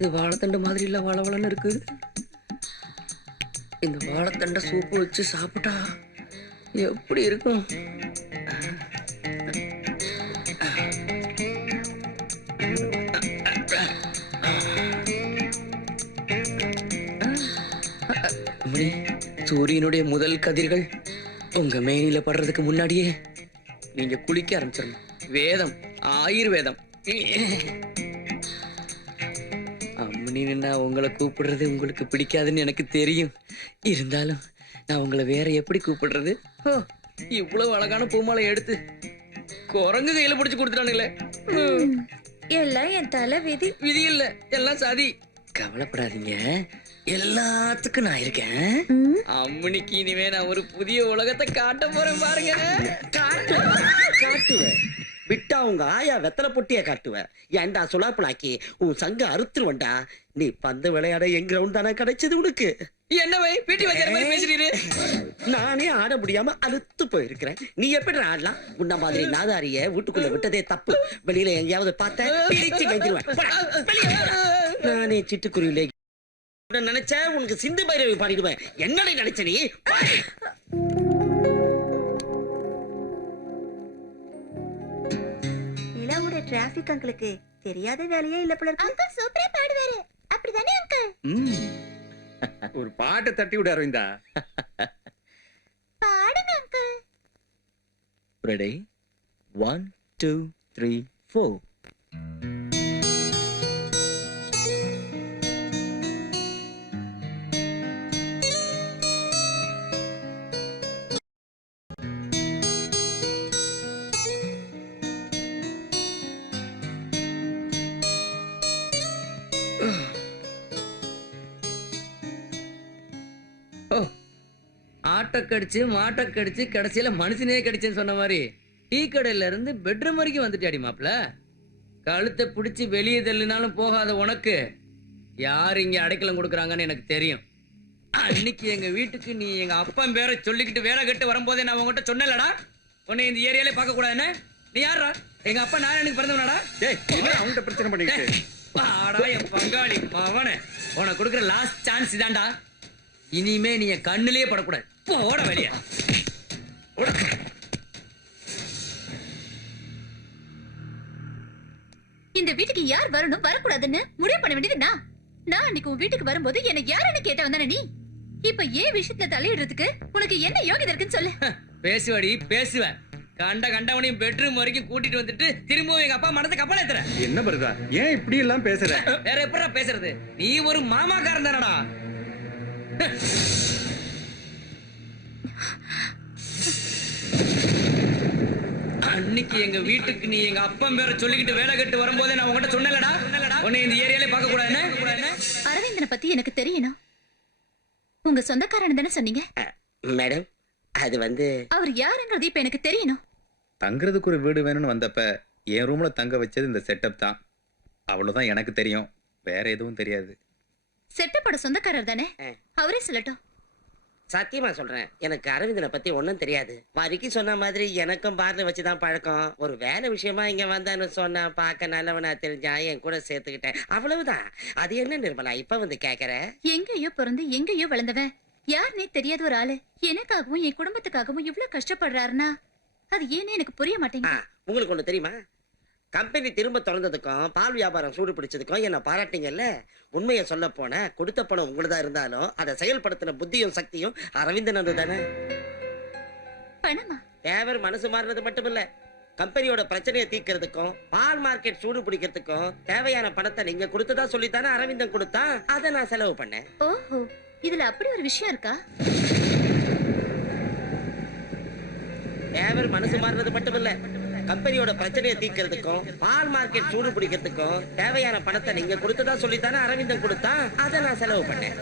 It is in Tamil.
இது வாழைத்தண்டு மாதிரி இல்ல வளவளன்னு இருக்கு. இந்த வாழைத்தண்டை சூப்பு வச்சு சாப்பிட்டா எப்படி இருக்கும்? சூரியனுடைய முதல் கதிர்கள் உங்க மேனில படுறதுக்கு முன்னாடியே நீங்க குளிக்க ஆரம்பிச்சிடணும். வேதம், ஆயுர்வேதம். அம்மனின்னு உங்களை கூப்பிடுறது உங்களுக்கு பிடிக்காதுன்னு எனக்கு தெரியும். இருந்தாலும் நான் உங்களை வேற எப்படி கூப்பிடுறது? இவ்வளவு அழகான பூமாலை எடுத்து குரங்கு கையில பிடிச்சு கொடுத்துட்டானுங்களே. எல்லாம் என் தலை விதி. விதி இல்ல, எல்லாம் சதி. கவலைப்படாதீங்க, எல்லாத்துக்கும் நான் இருக்கேன். அம்மனிக்கு இனிமே நான் ஒரு புதிய உலகத்தை காட்ட போறேன் பாருங்க. காட்டுவேன். விட்டா உங்க ஆயா வெத்தலை பொட்டிய காட்டுவேன். ஏன்டா சுலாப்பலாக்கி உன் சங்க அறுத்துருவண்டா. நீ பந்து விளையாட என் கிரவுண்ட் தானே கிடைச்சது உனக்கு. என்னவை பீட்டி வைக்கிற மாதிரி பேசுறீரு? நானே ஆட முடியாம அழுத்து போயிருக்கிறேன். நீ எப்படி ஆடலாம்? உன்ன மாதிரி நாதாரிய வீட்டுக்குள்ள விட்டதே தப்பு. வெளியில எங்கேயாவது பார்த்த நானே சிட்டுக்குருவிலே நினைச்ச உனக்கு சிந்து பைரவி பாடிடுவேன். என்னடா நினைச்ச நீ? நிலாவோட டிராபிக் அங்கிளுக்கு தெரியாத வேலையே இல்ல போல இருக்கு. அங்கிள் சூப்பரா பாடுவாரு. அப்படிதானே அங்கிள்? ஒரு பாட்டை தட்டி விட அரவிந்தா. பாடுங்க அங்கிள். ரெடி? 1 2 3 4. ஆட்டை கடிச்சு மாட்டை கடிச்சு கடைசியில மனுஷனே கடிச்சேன்னு சொன்ன மாதிரி டீ கடையில இருந்து பெட்ரூம் வரைக்கும் வந்துட்டாடி மாப்ள. கழுத்தை பிடிச்சி வெளியே தள்ளினாலும் போகாத உனக்கு யார் இங்க அடைக்கலம் கொடுக்குறாங்கன்னு எனக்கு தெரியும். அன்னைக்கு எங்க வீட்டுக்கு நீ எங்க அப்பன் பேரை சொல்லிக்கிட்டு வேலை கட்டு வரும்போதே நான் உங்ககிட்ட சொன்னலடா, உன்னை இந்த ஏரியாலே பார்க்க கூடாதுன்னு. நீ யாரா? எங்க அப்பா நான் எனக்கு பிறந்தவனடா? அவன்கிட்ட பிரச்சனை பண்ணிக்கிட்டு ஆடா என் பங்காளி அவனை உனக்கு கொடுக்குற லாஸ்ட் சான்ஸ் இதான்டா. இனிமே நீ என் கண்ணுலயே படக்கூடாது. போட வெளியா. இந்த வீட்டுக்கு யார் வரணும் வரக்கூடாதுன்னு முடிவு பண்ண வேண்டியது நான் அன்னைக்கு உன் வீட்டுக்கு வரும்போது எனக்கு யாருன்னு கேட்ட வந்தானே நீ. இப்ப ஏன் விஷயத்துல தலையிடுறதுக்கு உனக்கு என்ன யோகிதை இருக்குன்னு சொல்லு. பேசுவடி பேசுவேன். கண்டவனையும் பெட்ரூம் வரைக்கும் கூட்டிட்டு வந்துட்டு திரும்பவும் எங்க அப்பா மனத்தை கப்பல ஏத்துற. என்ன வருதா? ஏன் இப்படி எல்லாம் பேசுற? வேற எப்படா பேசுறது? நீ ஒரு மாமாக்காரன் தானடா. அன்னைக்கு எங்க வீட்டுக்கு நீ எங்க அப்பன் பேரை சொல்லிக்கிட்டு வேலை கட்டு வரும்போதே நான் உங்ககிட்ட சொன்னலடா, உன்னை இந்த ஏரியாலே பார்க்க கூடாதுன்னு. அரவிந்தனை பத்தி எனக்கு தெரியணும். உங்க சொந்தக்காரன் தானே சொன்னீங்க? மேடம் அது வந்து அவர் யாருங்கிறது இப்ப எனக்கு தெரியணும். தங்குறதுக்கு ஒரு வீடு வேணும்னு வந்தப்ப என் ரூம்ல தங்க வச்சது இந்த செட்டப் தான். அவ்வளவுதான் எனக்கு தெரியும், வேற எதுவும் தெரியாது. செட்டப்போட சொந்தக்காரர் தானே, அவரே சொல்லட்டும். சத்தியமா சொல்றேன், எனக்கு அரவிந்தனை பத்தி ஒன்னும் தெரியாது. வரிக்கு சொன்ன மாதிரி எனக்கும் பார்ல வச்சுதான் பழக்கம். ஒரு வேலை விஷயமா இங்க வந்தான்னு சொன்னா பார்க்க நல்லவனா தெரிஞ்சா என் கூட சேர்த்துக்கிட்டேன், அவ்வளவுதான். அது என்ன நிர்மலா இப்ப வந்து கேக்குற? எங்கேயோ பிறந்து எங்கேயோ வளர்ந்தவன் யாருன்னே தெரியாத ஒரு ஆளு எனக்காகவும் என் குடும்பத்துக்காகவும் இவ்வளவு கஷ்டப்படுறாருன்னா அது ஏன்னு எனக்கு புரிய மாட்டேங்குது. உங்களுக்கு ஒண்ணு தெரியுமா? கம்பெனி திரும்ப திறந்ததுக்கும் பால் வியாபாரம் சூடு பிடிச்சதுக்கும் என்ன பாராட்டிங்கல்ல. உண்மையை சொல்ல போன கொடுத்த பணம் உங்களுதான் இருந்தாலும் அதை செயல்படுத்தின புத்தியும் சக்தியும் அரவிந்தன் தானே. பணமா? தேவர் மனசு மாறினது மட்டும் இல்ல, கம்பெனியோட பிரச்சனையை தீர்க்கிறதுக்கும் பால் மார்க்கெட் சூடு பிடிக்கிறதுக்கும் தேவையான பணத்தை நீங்க கொடுத்ததா சொல்லித்தானே அரவிந்தன் கொடுத்தா. அதை நான் செலவு பண்ணேன். ஓஹோ, இதுல அப்படி ஒரு விஷயம் இருக்கா? தேவர் மனசு மாறினது மட்டும் இல்ல, கம்பெனியோட பிரச்சனையை தீர்க்கிறதுக்கும் பால் மார்க்கெட் சூடு பிடிக்கிறதுக்கும் தேவையான பணத்தை நீங்க கொடுத்ததா சொல்லித்தானே அரவிந்தன் கொடுத்தா. அதை நான் செலவு பண்ணேன்.